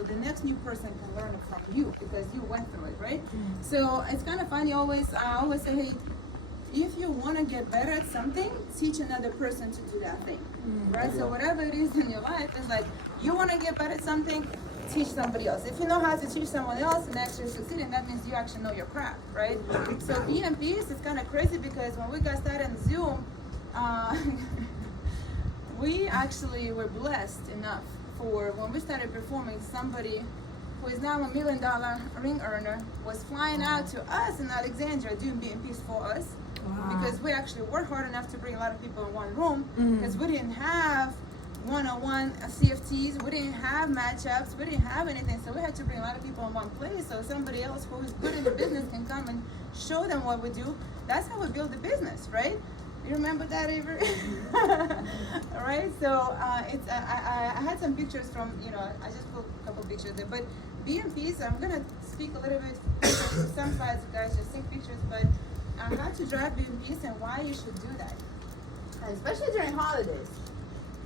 so the next new person can learn it from you because you went through it, right? So it's kind of funny. I always say, hey, if you want to get better at something, teach another person to do that thing, right? So whatever it is in your life, it's like you want to get better at something, teach somebody else. If you know how to teach someone else and actually succeeding, that means you actually know your craft, right? So BMPS is kind of crazy because when we got started in Zoom, we actually were blessed enough for when we started performing, somebody who is now $1 million ring earner was flying out to us in Alexandria doing BMPs for us. Wow. Because we actually worked hard enough to bring a lot of people in one room because we didn't have one-on-one CFTs, we didn't have matchups, we didn't have anything, so we had to bring a lot of people in one place so somebody else who is good in the business can come and show them what we do. That's how we build the business, right? You remember that, Avery? All right, so I had some pictures from, I just put a couple pictures there, but BMPs, I'm gonna speak a little bit, some slides, you guys just take pictures, but how to drive BMPs and why you should do that, especially during holidays.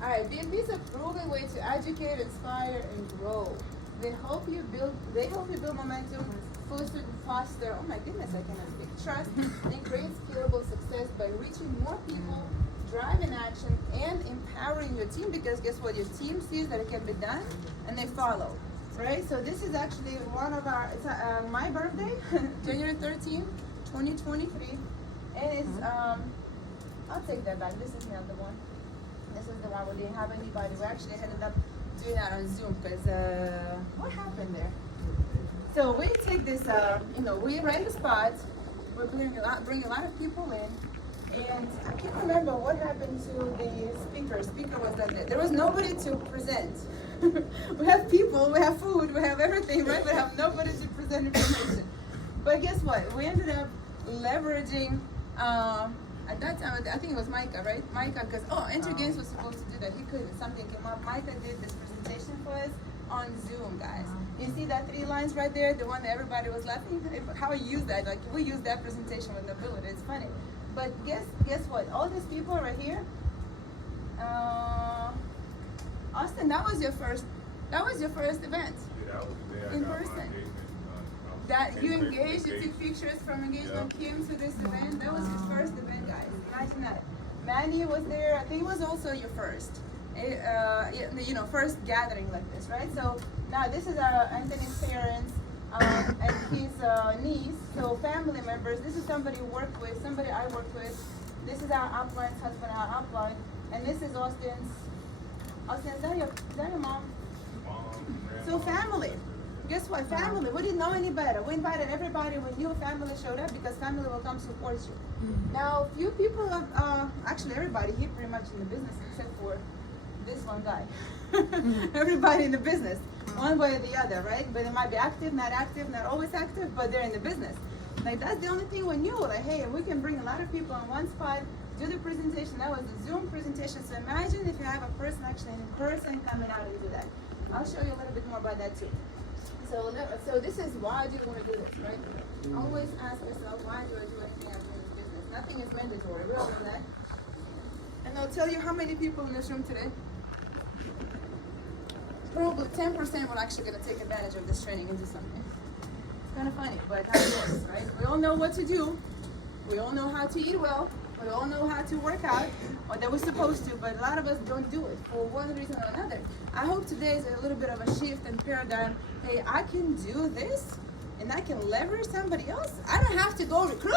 All right, BMPs are a proven way to educate, inspire, and grow. They help you build momentum, foster, oh my goodness, I cannot speak, trust, and create scalable success by reaching more people, driving action, and empowering your team, because guess what, your team sees that it can be done, and they follow, right? So this is actually one of our, it's my birthday, January 13th, 2023, and it's, I'll take that back, this is not the one. This is the one we didn't have anybody. We actually ended up doing that on Zoom because what happened there? So we take this, we rent the spot. We're bringing a lot of people in, and I can't remember what happened to the speaker. Speaker was not there. There was nobody to present. We have people, we have food, we have everything, right? We have nobody to present information. But guess what? We ended up leveraging. At that time, I think it was Micah, right? Micah, because, Enter Games was supposed to do that. He couldn't. Something came up. Micah did this presentation for us on Zoom, guys. You see that 3 lines right there? The one that everybody was laughing? How we use that. Like, we use that presentation with ability. It's funny. But guess what? All these people right here, Austin, that was your first event in person. That you engaged, you took pictures from engagement, came to this event. That was his first event, guys. Imagine that. Manny was there. I think it was also your first, first gathering like this, right? So now this is Anthony's parents and his niece. So family members. This is somebody you work with, somebody I work with. This is our upline's husband, our upline, and this is Austin's. Austin, is that your mom? So family. Guess what? Family. We didn't know any better. We invited everybody. We knew family showed up because family will come support you. Now, few people, actually everybody here pretty much in the business except for this one guy. Everybody in the business, one way or the other, right? But they might be active, not always active, but they're in the business. Like, that's the only thing we knew. Like, hey, we can bring a lot of people in one spot, do the presentation. That was the Zoom presentation. So imagine if you have a person actually in person coming out and do that. I'll show you a little bit more about that too. So this is why do you want to do this, right? Always ask yourself, why do I do anything I'm doing in this business? Nothing is mandatory. We all know that. And I'll tell you how many people in this room today. Probably 10% were actually going to take advantage of this training and do something. It's kind of funny, but how it works, right? We all know what to do. We all know how to eat well. We all know how to work out, or that we're supposed to, but a lot of us don't do it for one reason or another. I hope today is a little bit of a shift in paradigm. Hey, I can do this, and I can leverage somebody else. I don't have to go recruit.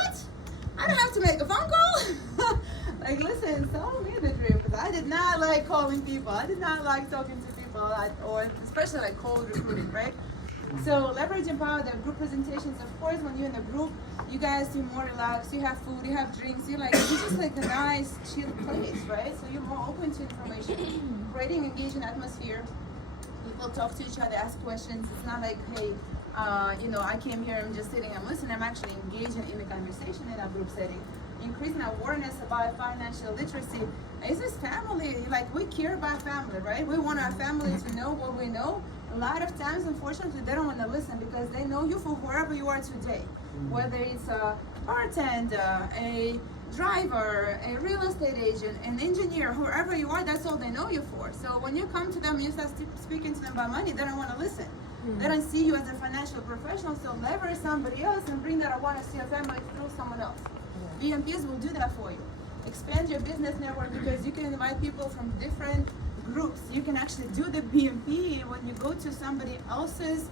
I don't have to make a phone call. Like, listen, tell me the dream, because I did not like calling people. I did not like talking to people, or especially like cold recruiting, right? So leverage and power, the group presentations. Of course, when you're in a group, you guys seem more relaxed. You have food, you have drinks. It's just like a nice, chill place, right? So you're more open to information, creating engaging atmosphere. People talk to each other, ask questions. It's not like, hey, I came here, I'm just sitting, I'm listening. I'm actually engaging in the conversation in a group setting. Increasing awareness about financial literacy. It's this family, like, we care about family, right? We want our family to know what we know. A lot of times, unfortunately, they don't want to listen because they know you for whoever you are today. Whether it's a bartender, a driver, a real estate agent, an engineer, whoever you are, that's all they know you for. So when you come to them and you start speaking to them about money, they don't want to listen. They don't see you as a financial professional, so leverage somebody else and bring that I want to see a family through someone else. BMPs will do that for you. Expand your business network because you can invite people from different groups. You can actually do the BMP when you go to somebody else's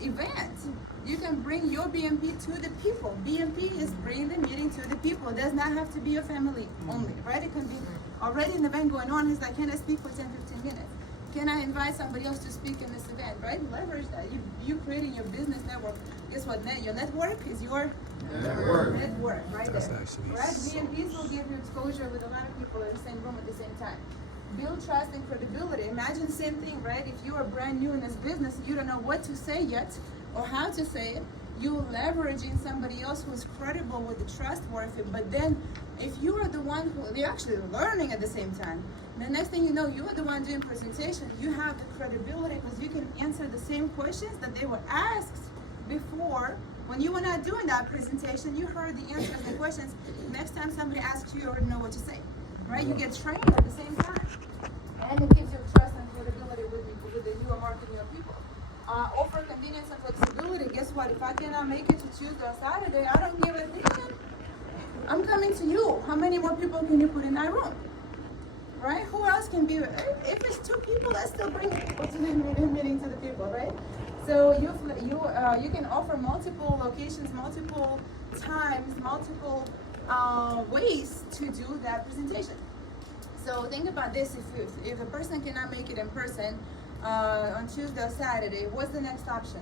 event. You can bring your BMP to the people. BMP is bringing the meeting to the people. It does not have to be your family only, right? It can be already an event going on. He's like, can I speak for 10, 15 minutes? Can I invite somebody else to speak in this event, right? Leverage that. You creating your business network. Guess what? Your network is your network right there. Right? BMPs will give you exposure with a lot of people in the same room at the same time. Build trust and credibility. Imagine the same thing, right? If you are brand new in this business, you don't know what to say yet or how to say it. You're leveraging somebody else who's credible with the trustworthy. But then, if you are the one who you're actually learning at the same time, the next thing you know, you are the one doing presentation. You have the credibility because you can answer the same questions that they were asked before. When you were not doing that presentation, you heard the answers and questions. Next time somebody asks you, you already know what to say, right? You get trained at the same time. And it gives you trust and credibility with the newer marketing of people. Offer convenience and flexibility. Guess what? If I cannot make it to Tuesday or Saturday, I don't give a damn. I'm coming to you. How many more people can you put in that room? Right? Who else can be? If it's 2 people, let's still bring people to the meeting to the people, right? So you can offer multiple locations, multiple times, multiple ways to do that presentation. So think about this: if a person cannot make it in person on Tuesday or Saturday, what's the next option?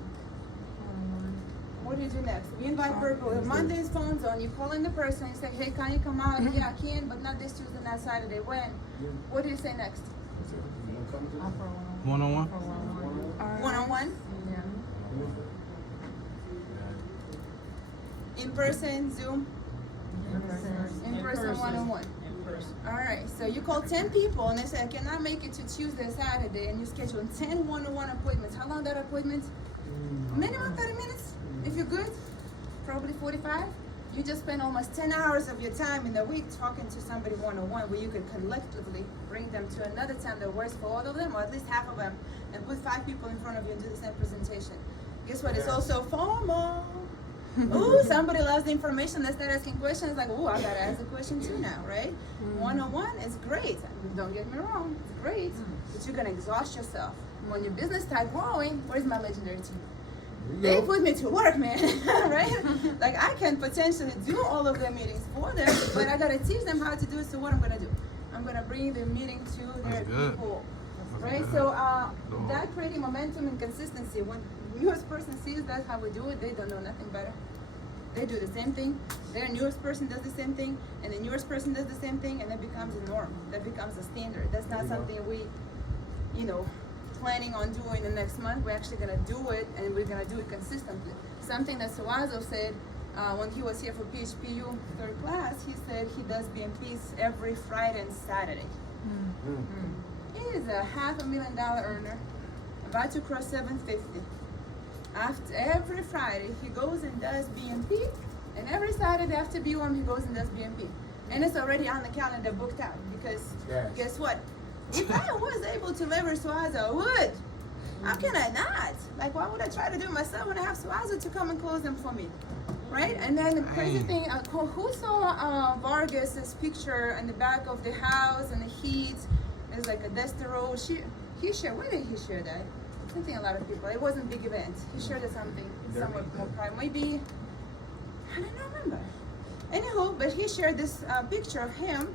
What do you do next? We invite people. Monday's phone's on. You call in the person and say, hey, can you come out? Yeah, I can, but not this Tuesday, not Saturday. When? What do you say next? One-on-one? One-on-one? In person, Zoom? In person, one-on-one. All right, so you call 10 people and they say, I cannot make it to Tuesday or Saturday, and you schedule 10 one-on-one appointments. How long that appointment? Minimum 30 minutes. If you're good, probably 45. You just spend almost 10 hours of your time in the week talking to somebody one-on-one, where you could collectively bring them to another time that works for all of them, or at least half of them, and put 5 people in front of you and do the same presentation. Guess what? It's also formal. Ooh, somebody loves the information. They start asking questions like, ooh, I gotta ask a question too now, right? One-on-one is great. Don't get me wrong, it's great, but you're gonna exhaust yourself. When your business starts growing, where's my legendary team? They put me to work, man, right? Like, I can potentially do all of their meetings for them, but I gotta teach them how to do it. So what I'm gonna do? I'm gonna bring the meeting to their people, right? So that creating momentum and consistency. When newest person sees that's how we do it, they don't know nothing better. They do the same thing. Their newest person does the same thing, and the newest person does the same thing, and that becomes a norm. That becomes a standard. That's not something we, planning on doing the next month. We're actually gonna do it, and we're gonna do it consistently. Something that Suazo said when he was here for PHPU third class, he said he does BMPs every Friday and Saturday. He is a $500,000 earner, about to cross 750. After every Friday, he goes and does BMP, and every Saturday after BOM, he goes and does BMP. And it's already on the calendar booked out, because guess what? If I was able to leverage Suazo, I would. How can I not? Like, why would I try to do it myself when I have Suazo to come and close them for me? Right? And then the crazy thing, who saw Vargas's picture in the back of the house and the heat? There's like a dusty road. He shared, where did he share that? I think a lot of people. It wasn't a big event. He shared something somewhere more private. Maybe, I don't remember. Anywho, but he shared this picture of him.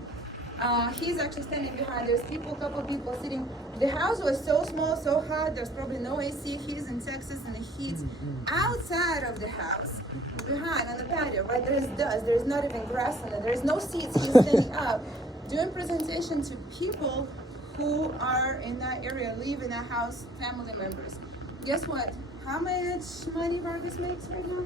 He's actually standing behind. There's a couple people sitting. The house was so small, so hot. There's probably no AC. He's in Texas, and the heat outside of the house, behind on the patio. Right? There's dust. There's not even grass on it. There's no seats. He's standing up, doing presentation to people who are in that area, live in that house, family members. Guess what? How much money Vargas makes right now?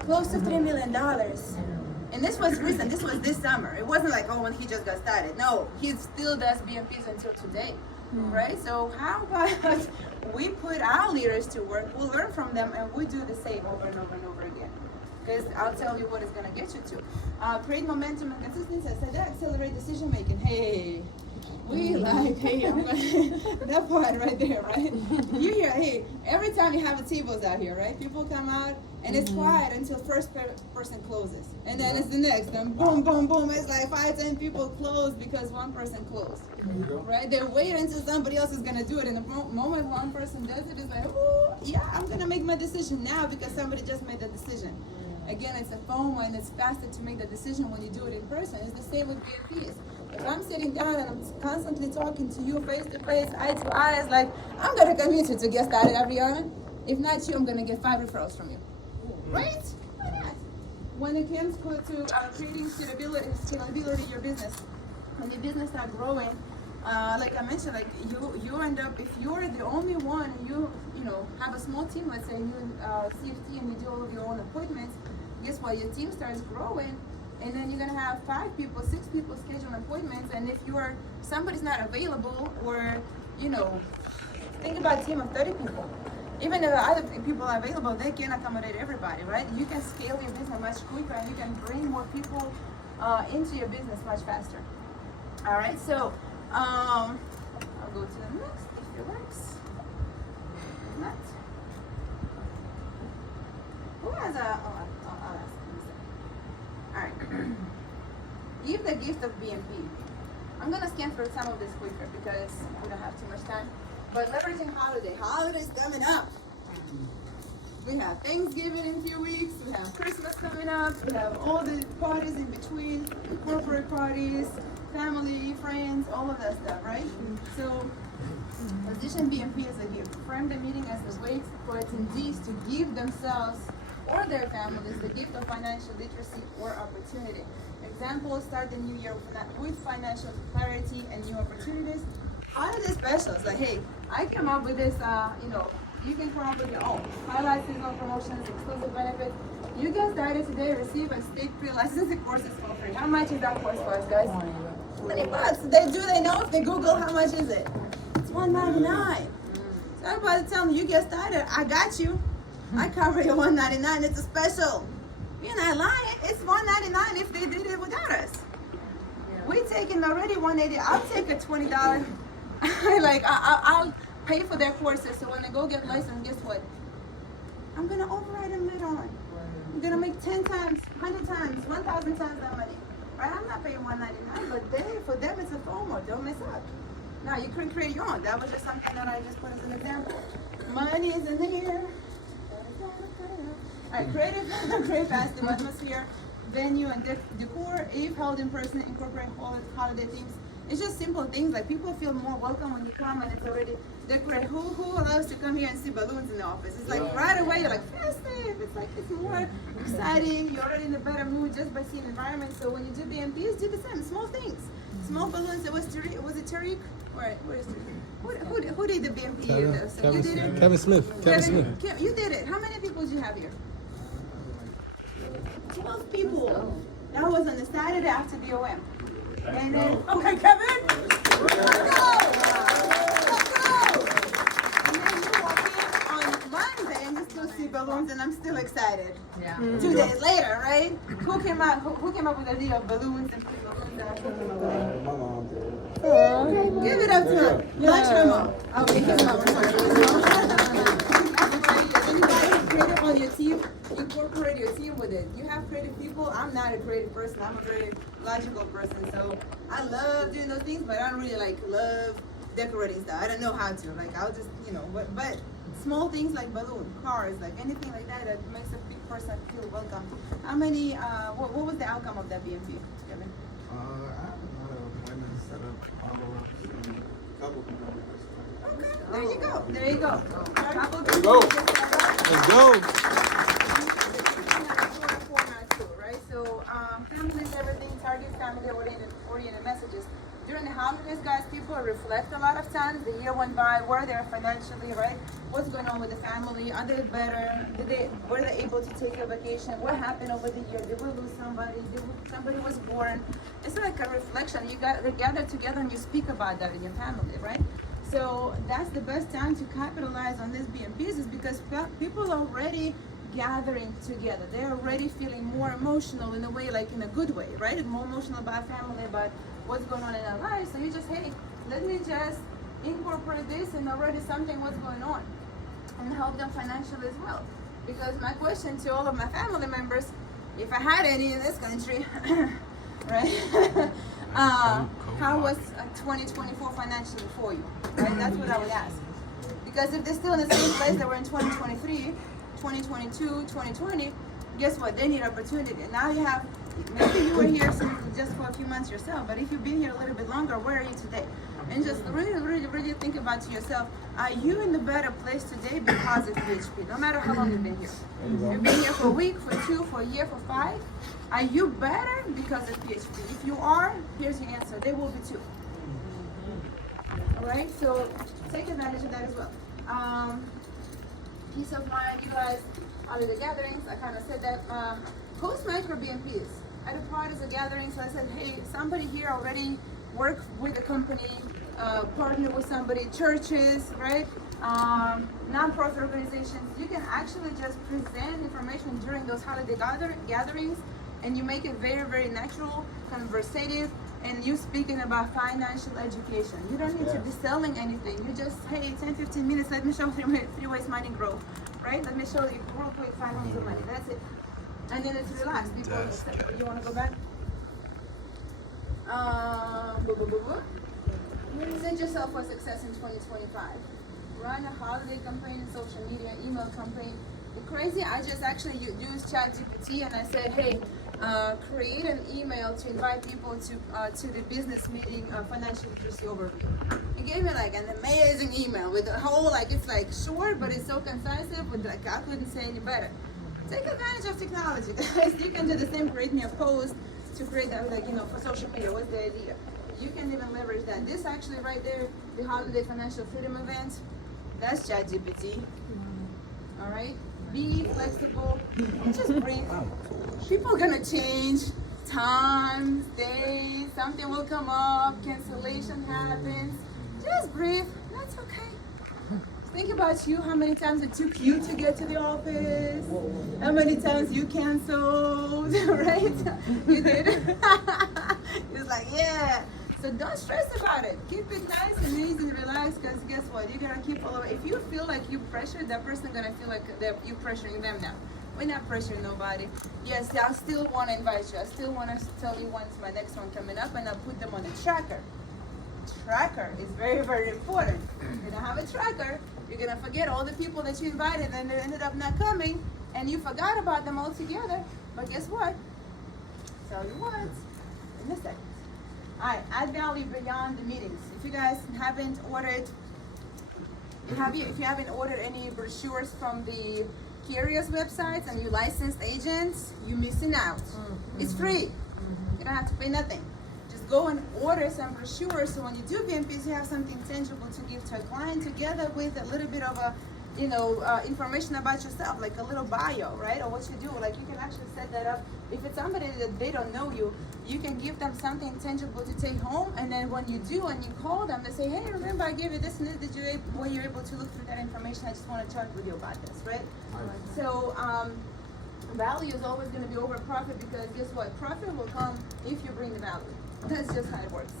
Close to $3 million. And this was recent. This was this summer. It wasn't like, when he just got started. No, he still does BMPs until today, right? So how about we put our leaders to work, we'll learn from them, and we do the same over and over and over again. Because I'll tell you what it's going to get you to. Create momentum and consistency. I said that, accelerate decision making. Hey, We like, hey, I'm gonna, that part right there, right? You hear, hey, every time you have a tables out here, right? People come out and it's quiet until first person closes. And then it's the next, and boom, boom, boom. It's like 5, 10 people close because one person closed, right? They wait until somebody else is gonna do it. And the moment one person does it, it's like, oh, yeah, I'm gonna make my decision now because somebody just made the decision. Again, it's a FOMO and it's faster to make the decision when you do it in person. It's the same with BMPs. If I'm sitting down and I'm constantly talking to you face to face, eye to eye, it's like, I'm going to convince you to get started, Ariana. If not you, I'm going to get 5 referrals from you. Right? Why not? When it comes to creating scalability in your business, when your business start growing, like I mentioned, like you end up, if you're the only one and you have a small team, let's say you CFT and you do all of your own appointments, guess what? Your team starts growing, and then you're gonna have 5 people, 6 people schedule appointments, and if somebody's not available, or think about a team of 30 people. Even if other people are available, they can accommodate everybody, right? You can scale your business much quicker, and you can bring more people into your business much faster. All right, so I'll go to the next if it works. If not, who has I'll ask. All right. Give the gift of BMP. I'm gonna scan through some of this quicker because we don't have too much time. But leveraging holidays coming up. We have Thanksgiving in a few weeks. We have Christmas coming up. We have all the parties in between, corporate parties, family, friends, all of that stuff, right? So, position BMP as a gift. Frame the meeting as a way for attendees to give themselves or their families the gift of financial literacy or opportunity. Example, start the new year with financial clarity and new opportunities. Holiday specials, like, hey, I came up with this, you can come up with your own. Highlight seasonal promotions, exclusive benefits. You get started today, receive a state pre-licensing courses for free. How much is that course for us, guys? $20. They know if they Google how much is it? It's $199. So everybody tell me you get started, I got you. I cover your $199. It's a special. You're not lying. It's $199 if they did it without us. We taking already $180. I'll take a $20. I'll pay for their courses. So when they go get licensed, guess what? I'm gonna override them later on. I'm gonna make 10 times, 100 times, 1,000 times that money. Right? I'm not paying $199, but for them it's a FOMO. Don't mess up. Now you can create your own. That was just something that I just put as an example. Money is in here. Alright, create festive atmosphere, venue and decor. If held in person, incorporate holiday themes. It's just simple things, like people feel more welcome when you come and it's already decorated. Who loves to come here and see balloons in the office? It's like right away you're like festive. It's like it's more exciting. You're already in a better mood just by seeing the environment. So when you do BMPs, do the same small things, small balloons. Was it Tariq? Where is Tariq? Who did the BMP? You did it. Kevin Smith. You did it. How many people did you have here? 12 people. That was on the Saturday after the OM. And then, okay, Kevin, let's go! Let's go! And then you walk in on Monday and you still see balloons, and I'm still excited. Yeah. 2 days later, right? Who came up with the idea of balloons and balloons? My mom did. Oh, give it up to her. You like her mom? Okay, his mom. Anybody creative on your team? Incorporate your team with it. You have creative people. I'm not a creative person. I'm a very logical person. So I love doing those things, but I don't really love decorating stuff. I don't know how to. I'll just, but small things like balloon, cars, like anything like that that makes a big person feel welcome. How many, what was the outcome of that BMP, Kevin? I have a lot of appointments set up all over a couple of people. Okay, there you go. Let's go. Let's go. Right? So, families, everything, target family-oriented messages. During the holidays, guys, people reflect a lot of times. The year went by, where they're financially, right? What's going on with the family? Are they better? Were they able to take a vacation? What happened over the year? Did we lose somebody? Somebody was born? It's like a reflection. They gather together and you speak about that in your family, right? So that's the best time to capitalize on this BMPs, is because people are already gathering together. They're already feeling more emotional in a way, like in a good way, right? More emotional about family, about what's going on in their lives. So you just, hey, let me just incorporate this and already something what's going on and help them financially as well. Because my question to all of my family members, if I had any in this country, right? How was 2024 financially for you? Right? That's what I would ask. Because if they're still in the same place they were in 2023, 2022, 2020, guess what? They need opportunity. And now you have, maybe you were here just for a few months yourself, but if you've been here a little bit longer, where are you today? And just really think about to yourself, are you in the better place today because of PHP? No matter how long you've been here. You've been here for a week, for 2, for a year, for 5. Are you better because of PHP? If you are, here's your answer. They will be too. Alright, so take advantage of that as well. Peace of mind, you guys, holiday gatherings, I kind of said that. Host micro BMPs. At Atwater a gathering, so I said, hey, somebody here already work with a company, partner with somebody, churches, right? Non-profit organizations. You can actually just present information during those holiday gatherings, and you make it very natural, conversative, and you speaking about financial education. You don't need to be selling anything. You just, hey, 10-15 minutes, let me show you 3 ways money grow, right? Let me show you real quick 5 homes of money. That's it. And then it's relaxed. People, you want to go back? Set yourself for success in 2025. Run a holiday campaign in social media, email campaign. The crazy, I just actually used ChatGPT and I said, hey, create an email to invite people to the business meeting financial literacy overview. It gave me like an amazing email with a whole, like, it's like short, but it's so concise, but like I couldn't say any better. Take advantage of technology, guys. You can do the same, create me a post to create that, like, for social media. What's the idea? You can even leverage that. This actually right there, the Holiday Financial Freedom Event, that's ChatGPT. All right? Be flexible and just breathe. People are gonna change times, days, something will come up, cancellation happens. Just breathe, that's okay. Think about you, how many times it took you to get to the office, how many times you canceled, right? You did. It's like, yeah. So don't stress about it. Keep it nice and easy and relaxed, because guess what? You're gonna keep following. If you feel like you pressured, that person gonna feel like you pressuring them now. We're not pressuring nobody. Yes, I still want to invite you. I still want to tell you when's my next one coming up, and I'll put them on the tracker. Tracker is very important. If you don't have a tracker, you're gonna forget all the people that you invited and they ended up not coming, and you forgot about them altogether. But guess what? Tell you what, in a second. Alright, add value beyond the meetings. If you guys haven't ordered, if you haven't ordered any brochures from the carriers websites and you licensed agents, you're missing out. It's free. You don't have to pay nothing. Just go and order some brochures, so when you do BMPs, you have something tangible to give to a client, together with a little bit of a, information about yourself, like a little bio, right? Or what you do. Like, you can actually set that up. If it's somebody that they don't know you, you can give them something tangible to take home, and then when you do and you call them, they say, hey, remember I gave you this and this, were you able to look through that information? I just want to talk with you about this, right? So value is always going to be over profit, because guess what? Profit will come if you bring the value. That's just how it works.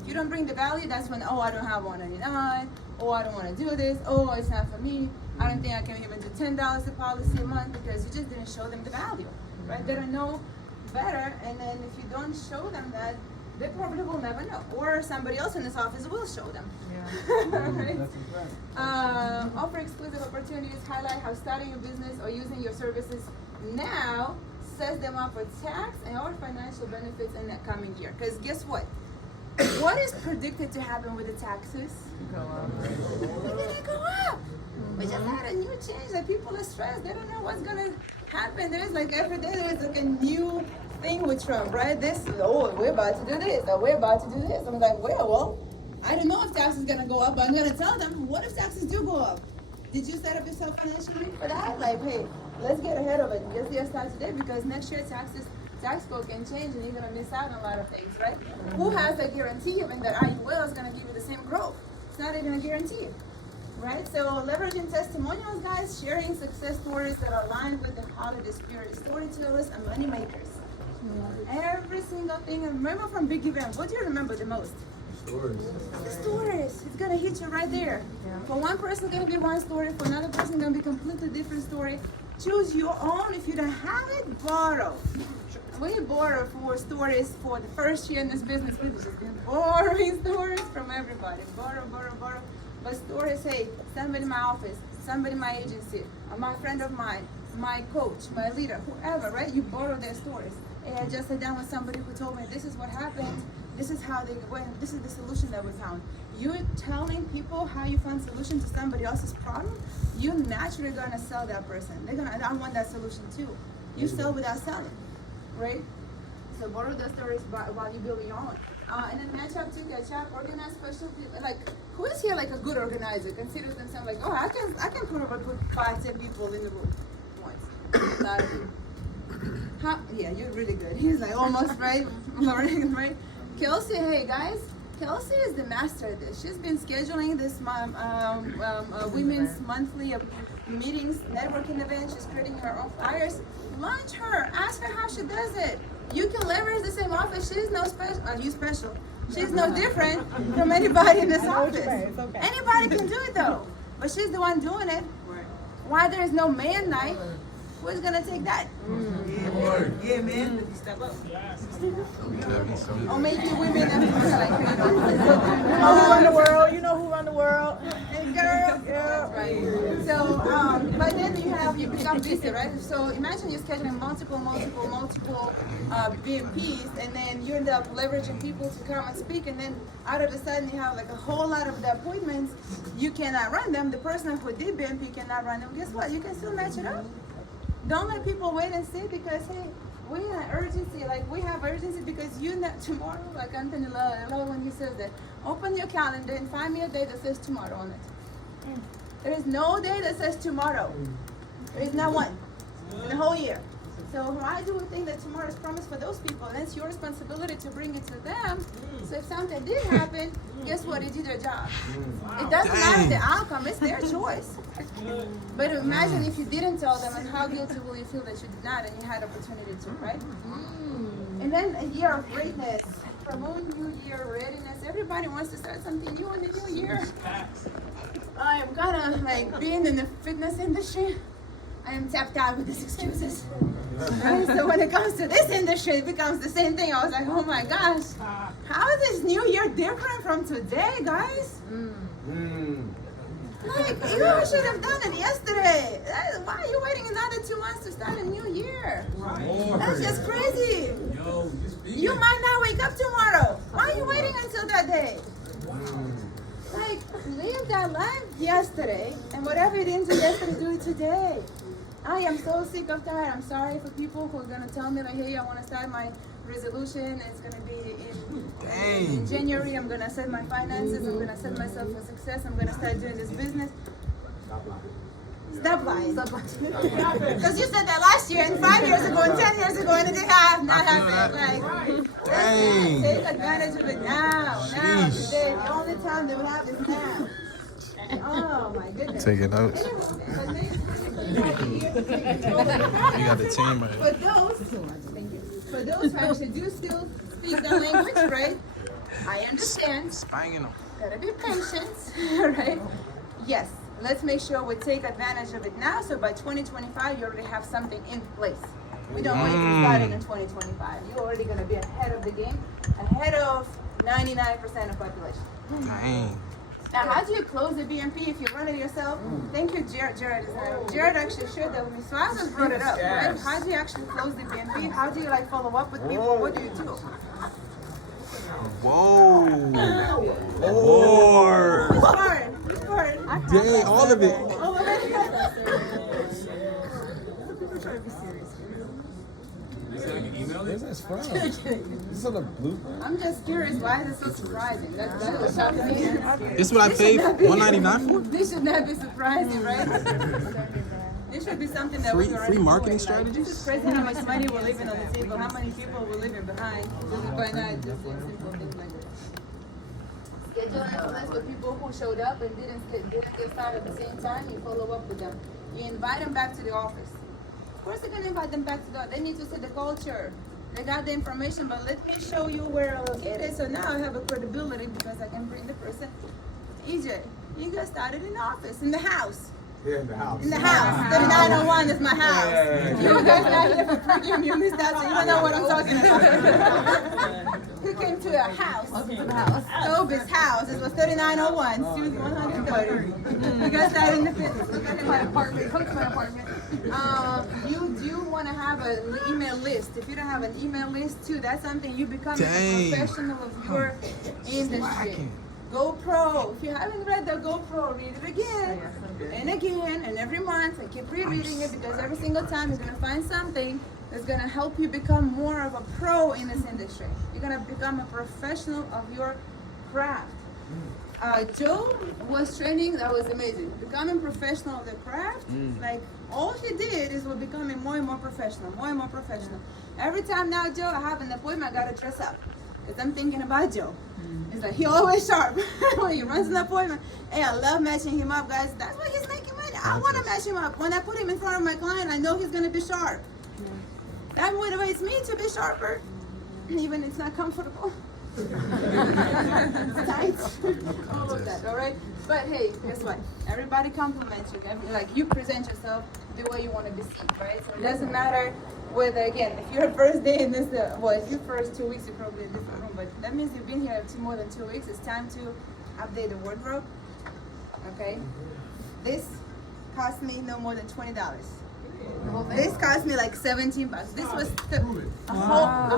If you don't bring the value, that's when, oh, I don't have 199, oh, I don't want to do this, oh, it's not for me, I don't think I can even do $10 a policy a month, because you just didn't show them the value, right? They don't know better, and then if you don't show them that, they probably will never know, or somebody else in this office will show them. Right? Offer exclusive opportunities, highlight how starting your business or using your services now sets them up for tax and or financial benefits in the coming year. Because guess what? What is predicted to happen with the taxes? Go up. They're gonna go up. We just had a new change that people are stressed. They don't know what's gonna happen. There's like every day there's like a new thing with Trump, right? This, oh, we're about to do this, or we're about to do this. I'm like, well, I don't know if taxes gonna go up, but I'm gonna tell them, what if taxes do go up? Did you set up yourself financially for that? Like, hey, let's get ahead of it. Let's get started today, because next year tax code can change and you're gonna miss out on a lot of things, right? Who has a guarantee even that IUL is gonna give you the same growth? It's not even a guarantee, right? So leveraging testimonials, guys, sharing success stories that are aligned with the holiday spirit. Storytellers and money makers. Every single thing. And remember from big events, what do you remember the most? Stories. It's gonna hit you right there. For one person, it's gonna be one story. For another person, it's gonna be a completely different story. Choose your own. If you don't have it, borrow. We borrow for stories for the first year in this business. We've just been borrowing stories from everybody. Borrow. But stories, hey, somebody in my office, somebody in my agency, my friend of mine, my coach, my leader, whoever, right? You borrow their stories. And I just sat down with somebody who told me this is what happened. This is how they went. This is the solution that we found. You're telling people how you found solution to somebody else's problem. You're naturally gonna sell that person. I want that solution too. You sell without selling, right? So borrow the stories while you build your own. And then match up to catch up, organize special people. Like, who is here like a good organizer? Considers themselves like, oh, I can put 5-10 people in the room once. A lot of you. Yeah, you're really good. He's like almost right, learning, right? Kelsey, hey guys, Kelsey is the master of this. She's been scheduling this women's monthly meetings, networking events. She's creating her own flyers. Launch her. Ask her how she does it. You can leverage the same office. She's no special. You special. She's no different from anybody in this office. Anybody can do it though, but she's the one doing it. Why there is no man night? Who's gonna take that? Yeah, man. Step up. Or maybe women and people like You know who run the world? You know who run the world? hey girl. Yeah. Right. So, but then you become busy, right? So imagine you're scheduling multiple BMPs, and then you end up leveraging people to come and speak, and then out of a sudden you have like a whole lot of the appointments. You cannot run them. The person who did BMP cannot run them. Guess what? You can still match it up. Don't let people wait and see because, hey, we have urgency. Like, we have urgency because you know tomorrow, like Anthony love when he says that, open your calendar and find me a day that says tomorrow on it. There is no day that says tomorrow. There is not one in the whole year. So why do we think that tomorrow is promised for those people? And it's your responsibility to bring it to them. So if something did happen, guess what? They did their job. It doesn't matter the outcome. It's their choice. But imagine if you didn't tell them, and how guilty will you feel that you did not and you had opportunity to, right? And then a year of greatness. Promote new year readiness. Everybody wants to start something new in the new year. I am kind of like being in the fitness industry. I am tapped out with these excuses. Right? So when it comes to this industry, it becomes the same thing. I was like, oh my gosh, how is this new year different from today, guys? Like, you should have done it yesterday. Why are you waiting another 2 months to start a new year? That's just crazy. You might not wake up tomorrow. Why are you waiting until that day? Like, live that life yesterday, and whatever you didn't do yesterday, do it today. I am so sick of that. I'm sorry for people who are gonna tell me like, hey, I want to start my resolution. It's gonna be in January. I'm gonna set my finances. I'm gonna set myself for success. I'm gonna start doing this business. Stop lying. Because you said that last year, and 5 years ago, and 10 years ago, and it did not happen. Like, take advantage of it now. Now, today, the only time that we have is now. Oh my goodness. Taking notes. You got the team right. For those who actually do still speak the language, right? I understand. Spanging them. Gotta be patient, right? Yes. Let's make sure we take advantage of it now, so by 2025 you already have something in place. We don't wait to start it in 2025. You're already going to be ahead of the game, ahead of 99% of population. Dang. Now, how do you close the BMP if you run it yourself? Thank you, Jared. Jared actually shared that with me, so I just brought it up. Right? How do you actually close the BMP? How do you like follow up with people? What do you do? Whoa. More. Which part? Dang, all of it. All of it? Where's that from? Is this on a blueprint? I'm just curious, why is it so surprising? That's shocking. This is what I paid $199 for? This should not be surprising, right? This should be something that we already free marketing doing. strategies? This is crazy how much money we're leaving on the table, how many people we're leaving behind just by not just doing simple things like this. Schedule a list with people who showed up and didn't get started at the same time. You follow up with them. You invite them back to the office. Of course, you're gonna invite them back to the. They need to see the culture. They got the information, but let me show you where I located. So now I have a credibility because I can bring the person. EJ, you got started in the office, in the house. Here in the house. In the house. 3901 is my house. You guys not here for freaking you missed out, so you don't know what I'm talking about. He came to a house. Toby's house. It was 3901, Suite 130. You guys started in the fifth. Look at my apartment. Come to my apartment. You do want to have an email list. If you don't have an email list too, that's something you become a professional of your industry. GoPro. If you haven't read the GoPro, read it again and again and every month and keep rereading it because every single time you're going to find something that's going to help you become more of a pro in this industry. You're going to become a professional of your craft. Joe was training, that was amazing. Becoming professional of the craft, like all he did is we're becoming more and more professional, more and more professional. Every time now, Joe, I have an appointment, I got to dress up. Because I'm thinking about Joe. It's like, he always sharp. When he runs an appointment, hey, I love matching him up, guys. That's why he's making money. I want to match him up. When I put him in front of my client, I know he's going to be sharp. That motivates me to be sharper, even if it's not comfortable. It's tight. All of that, all right? But hey, guess what? Everybody compliments you. Like, you present yourself the way you want to be seen, right? So it doesn't matter whether, again, if your first day in this, if your first 2 weeks, you're probably in a different room, but that means you've been here more than 2 weeks. It's time to update the wardrobe, okay? This cost me no more than $20. This cost me like 17 bucks. This was a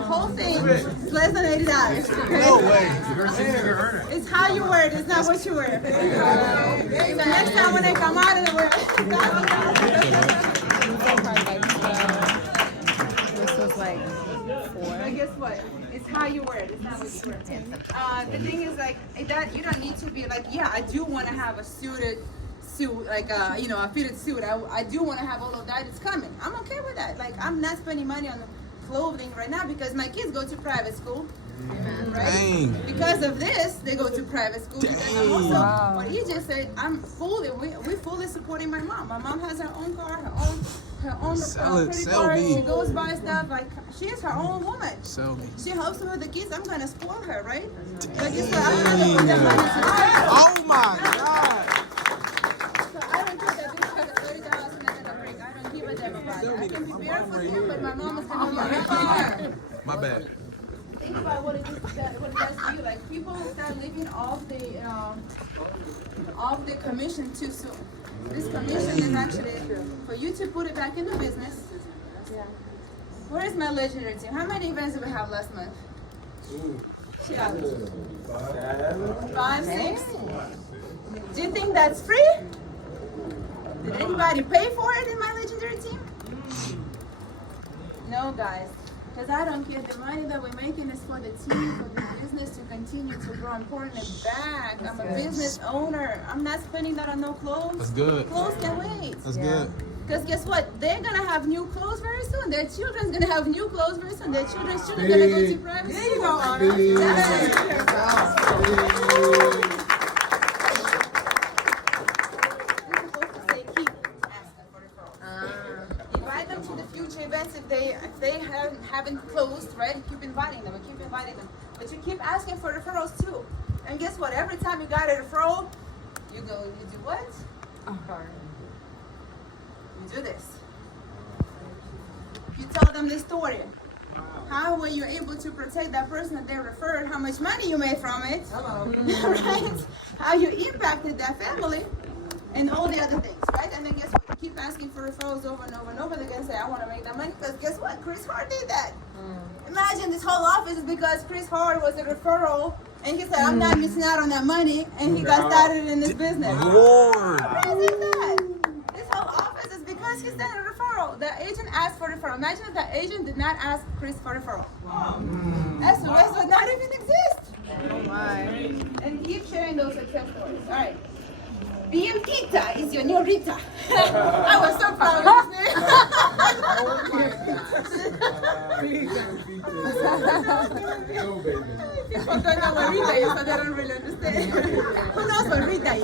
whole thing. It's less than $80. No way. It's how you wear it. It's not what you wear. So next time when they come out of the wear, This was like 4. but guess what? It's how you wear it. It's not what you wear. The thing is, like, you don't need to be like, yeah, I do want to have a suited suit, like a fitted suit. I do want to have all of that. It's coming. I'm okay with that. Like, I'm not spending money on clothing right now because my kids go to private school. Right? Dang. Because of this, they go to private school. Because I'm also, what he just said, we're fully supporting my mom. My mom has her own car, her own credit card. She goes buy stuff. Like, she is her own woman. Sell me. She helps me with the kids. I'm gonna spoil her, right? But guess what? I'm not gonna put that money to Oh my God. So I don't think that this has $30 and I'm gonna break. I don't give a damn about it. I can be beautiful for you, but my mom is gonna be right there. My bad. Think about what it does to you. Like, people start living off the commission too soon. This commission is actually for you to put it back in the business. Where is my legendary team? How many events did we have last month? 5, 6. Do you think that's free? Did anybody pay for it in my legendary team? No, guys. Because I don't care. The money that we're making is for the team, for the business to continue to grow. I'm pouring it back. I'm a business owner. I'm not spending that on no clothes. That's good. Clothes can wait. That's good. Because guess what? They're going to have new clothes very soon. Their children's going to have new clothes very soon. Their children's children going to go to private school. There you go, Anna. Invite them to the future events if they haven't closed, right? You keep inviting them. But you keep asking for referrals too. And guess what? Every time you got a referral, you do what? You do this. You tell them the story. How were you able to protect that person that they referred? How much money you made from it? Right? How you impacted that family? And all the other things, right? And then guess what? You keep asking for referrals over and over and over. They're going to say, I want to make that money. Because guess what? Chris Hart did that. Imagine this whole office is because Chris Hart was a referral. And he said, I'm not missing out on that money. And he got started in this business. Lord. How crazy is that? This whole office is because he sent a referral. The agent asked for referral. Imagine if the agent did not ask Chris for referral. SOS would not even exist. Oh my. And keep sharing those success stories. All right. BMPS is your new Rita. I was so proud of this name. People don't know what Rita is, so they don't really understand. Who knows what Rita is?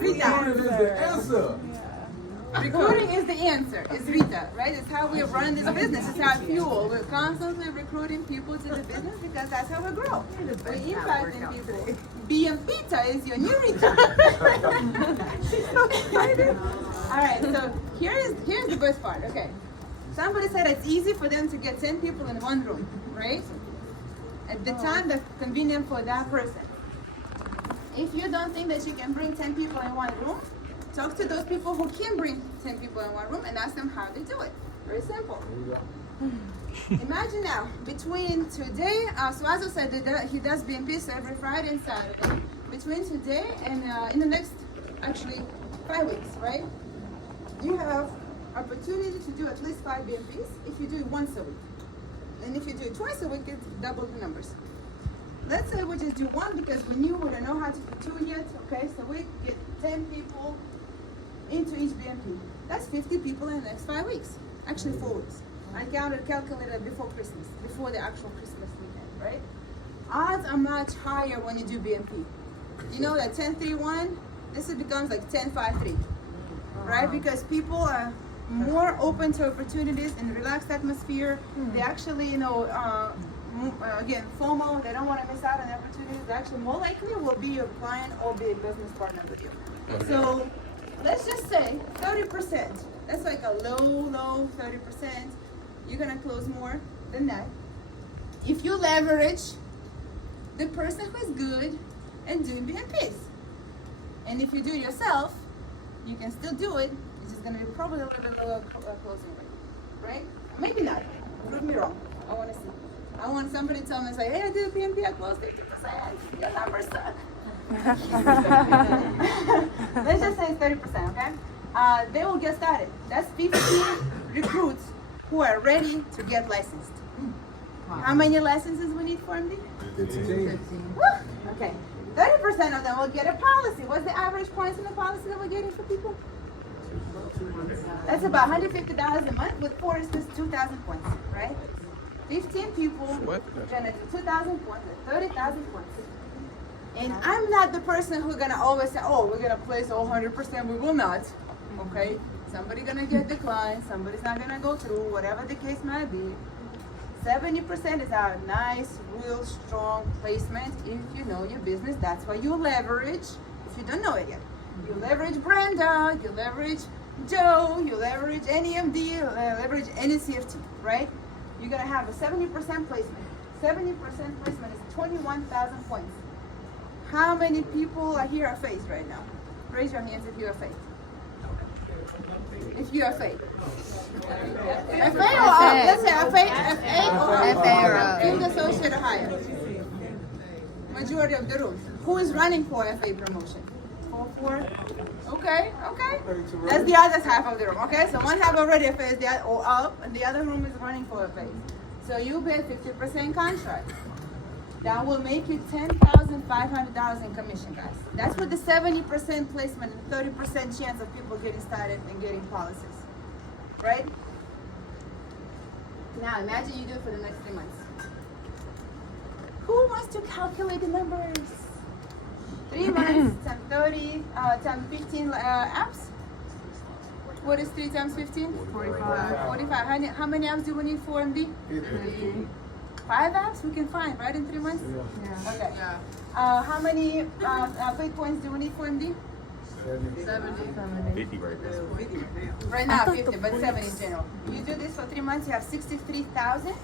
Rita is the answer. Recruiting is the answer. It's Rita, right? It's how we run this business. It's our fuel. We're constantly recruiting people to the business because that's how we grow. We're impacting people. BMPS is your new Rita. She's so excited. All right, so here's the best part. Okay, somebody said it's easy for them to get 10 people in one room, right? At the time that's convenient for that person. If you don't think that you can bring 10 people in one room, talk to those people who can bring 10 people in one room and ask them how they do it. Very simple. Imagine now, between today, Suazo said that he does BMPS every Friday and Saturday. Between today and in the next, actually, 5 weeks, right? You have opportunity to do at least 5 BMPs if you do it once a week. And if you do it twice a week, it's double the numbers. Let's say we just do one because we don't know how to do 2 yet. Okay, so we get 10 people into each BMP. That's 50 people in the next 5 weeks. Actually 4 weeks. I calculated before Christmas, before the actual Christmas weekend, right? Odds are much higher when you do BMP. You know that 10-3-1, this becomes like 10-5-3, right? Because people are more open to opportunities in a relaxed atmosphere. They actually, again, FOMO, they don't want to miss out on the opportunities. They actually more likely will be your client or be a business partner with you. So let's just say 30%. That's like a low 30%. You're going to close more than that. If you leverage the person who is good and doing BMPs. And if you do it yourself, you can still do it. It's just going to be probably a little bit lower closing rate, right? Maybe not. Prove me wrong. I want to see. I want somebody to tell me, say, hey, I did a BMP, I closed 50%. Your numbers suck. Let's just say it's 30%, okay? They will get started. That's 15 recruits who are ready to get licensed. How many licenses we need for MD? 15. Okay. 30% of them will get a policy. What's the average points in the policy that we're getting for people? That's about $150 a month. With 4 instance, 2,000 points, right? 15 people gonna do 2,000 points, 30,000 points. And I'm not the person who's gonna always say, oh, we're gonna place all 100%. We will not. Okay? Somebody's gonna get declined. Somebody's not gonna go through. Whatever the case might be. 70% is our nice, real strong placement. If you know your business, that's why you leverage. If you don't know it yet, you leverage Brenda, you leverage Joe, you leverage any MD, you leverage any CFT, right? You're gonna have a 70% placement. 70% placement is 21,000 points. How many people are here are faith right now? Raise your hands if you are faith. If you are faith. FA or up? Let's say FA or up. Field associate or higher. Majority of the room. Who is running for FA promotion? 4. Okay. That's the other half of the room. Okay, so one half already FA is or up, and the other room is running for FA. So you pay 50% contract. That will make you $10,500 in commission, guys. That's with the 70% placement and 30% chance of people getting started and getting policies, right? Now imagine you do it for the next 3 months. Who wants to calculate the numbers? 3 months times 30 times 15 apps. What is 3 times 15? 45. How many apps do we need for MD? 50. 5 apps we can find, right, in 3 months? Yeah. Okay. Yeah. How many paid points do we need for MD? 70. 50 right now. Right now 50, but 70 in general. You do this for 3 months, you have 63,000.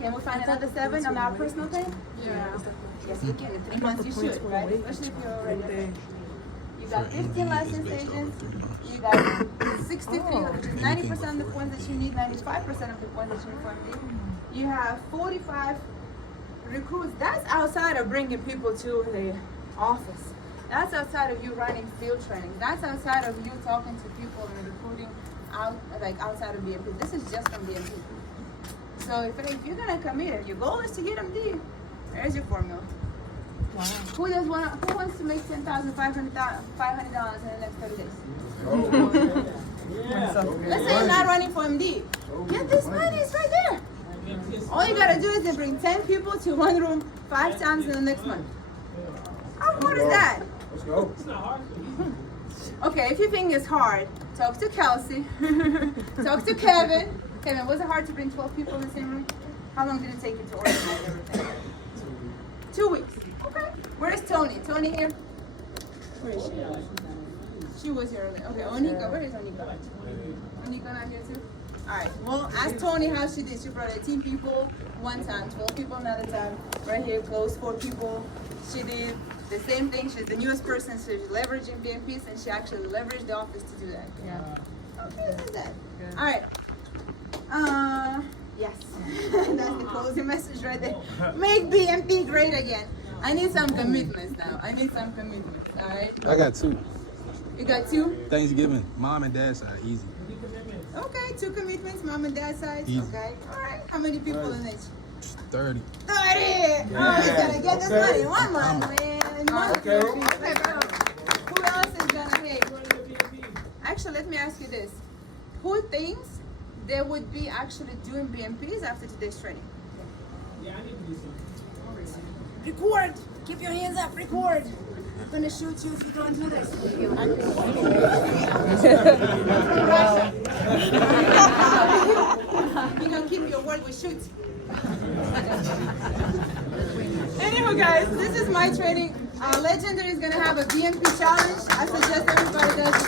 Can we find another 7 on our personal pay? Yeah. Yes, you can. In 3 months you should, right? Especially if you're already paid. You got 15 licensed agents. You got 63, which is 90% of the points that you need, 95% of the points that you need for MD. You have 45 recruits. That's outside of bringing people to the office. That's outside of you running field training. That's outside of you talking to people and recruiting outside of BMP. This is just from BMP. So if you're gonna commit it, your goal is to get MD. There's your formula. Wow. Who wants to make $10,500 in the next 30 days? Let's say you're not running for MD. Get this money, it's right there. All you gotta do is to bring 10 people to one room 5 times in the next month. How hard is that? Let's go. Okay, if you think it's hard, talk to Kelsey, talk to Kevin. Kevin, was it hard to bring 12 people in the same room? How long did it take you to organize everything? 2 weeks. Okay. Where's Tony? Tony here? Where is she? She was here earlier. Okay, Onika, where is Onika? Onika not here too? Alright, well, ask Tony how she did. She brought 18 people one time, 12 people another time. Right here, close 4 people. She did the same thing. She's the newest person, so she's leveraging BMPS, and she actually leveraged the office to do that. Yeah. Okay, that's that. Alright. Yes. That's the closing message right there. Make BMP great again. I need some commitments now. Alright? I got 2. You got 2? Thanksgiving, mom and dad side, easy. Okay, 2 commitments, mom and dad side. Easy. Okay. Alright. How many people in it? 30. 30! Oh, he's gonna get this money in 1 month, man. In 1 month. Okay, bro. Who else is gonna pay? Actually, let me ask you this. Who thinks they would be actually doing BMPs after today's training? Record! Keep your hands up, record! I'm gonna shoot you if you don't do this. You don't keep your word, we shoot. Anyway, guys, this is my training. Legendary is gonna have a BMP challenge. I suggest everybody does